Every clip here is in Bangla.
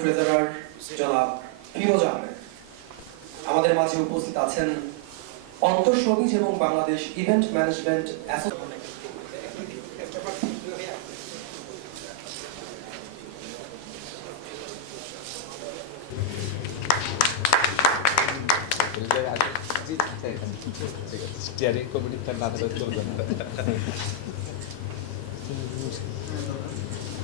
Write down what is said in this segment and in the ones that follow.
ট্রেজারার জনাব ফিরোজ আহমেদ। আমাদের মাঝে উপস্থিত আছেন অন্তর সবুজ এবং বাংলাদেশ ইভেন্ট ম্যানেজমেন্ট স্টিয়ারিং কমিটির তার না চলবে না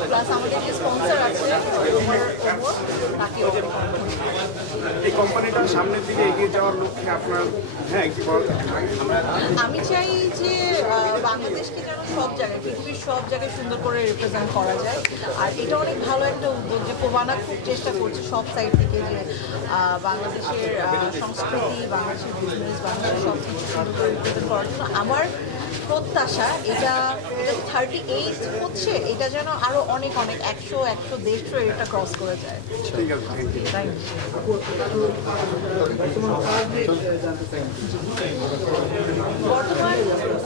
প্লাস আমাদের যে স্পন্সর আছে এই কোম্পানিটার সামনের দিকে এগিয়ে যাওয়ার লক্ষ্যে আপনার হ্যাঁ কি আমি চাই যে বাংলাদেশকে যেন সব জায়গায় পৃথিবীর সব জায়গায় সুন্দর করে রিপ্রেজেন্ট করা যায়। আর এটা অনেক ভালো একটা উদ্যোগ যে কোবানা খুব চেষ্টা করছে সব সাইড থেকে যে বাংলাদেশের সংস্কৃতি বাংলাদেশের বিজনেস বাংলাদেশের সব কিছু সুন্দর করে রিপ্রেজেন্ট করার জন্য। আমার প্রত্যাশা এটা এটা থার্টি এইট হচ্ছে এটা যেন আরও অনেক অনেক একশো একশো দেড়শো এটা ক্রস করে যায়। বর্তমান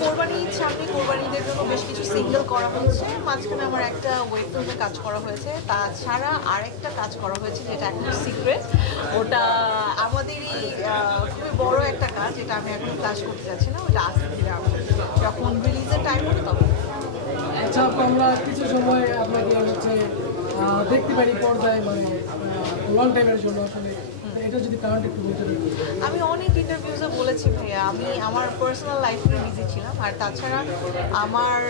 কোরবানি সামনে কোরবানিদের জন্য বেশ কিছু সিঙ্গেল করা হয়েছে। মাঝখানে আমার একটা ওয়েব ফিল্মে কাজ করা হয়েছে। তাছাড়া আরেকটা কাজ করা হয়েছে যেটা এখন সিক্রেট ওটা আমাদেরই খুবই বড় একটা কাজ যেটা আমি এখন কাজ করতে যাচ্ছি না। ওটা আমরা কিছু সময় আপনাকে হচ্ছে দেখতে পারি পর্দায় মানে লং টাইমের জন্য আসলে। আমি অনেক ইন্টারভিউসে বলেছি ভাইয়া। আমি আমার পার্সোনাল লাইফ নিয়ে বিজি ছিলাম। আর তাছাড়া আমার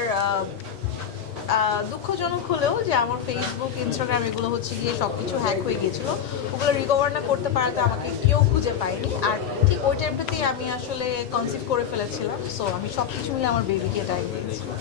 দুঃখজনক হলেও যে আমার ফেসবুক ইনস্টাগ্রাম এগুলো হচ্ছে গিয়ে সব কিছু হ্যাক হয়ে গিয়েছিল। ওগুলো রিকভার না করতে পারাতে আমাকে কেউ খুঁজে পায়নি। আর ঠিক ওই টাইমটাতেই আমি আসলে কনসিভ করে ফেলেছিলাম। সো আমি সব কিছু মিলে আমার বেবিকে টাইম দিয়েছিলাম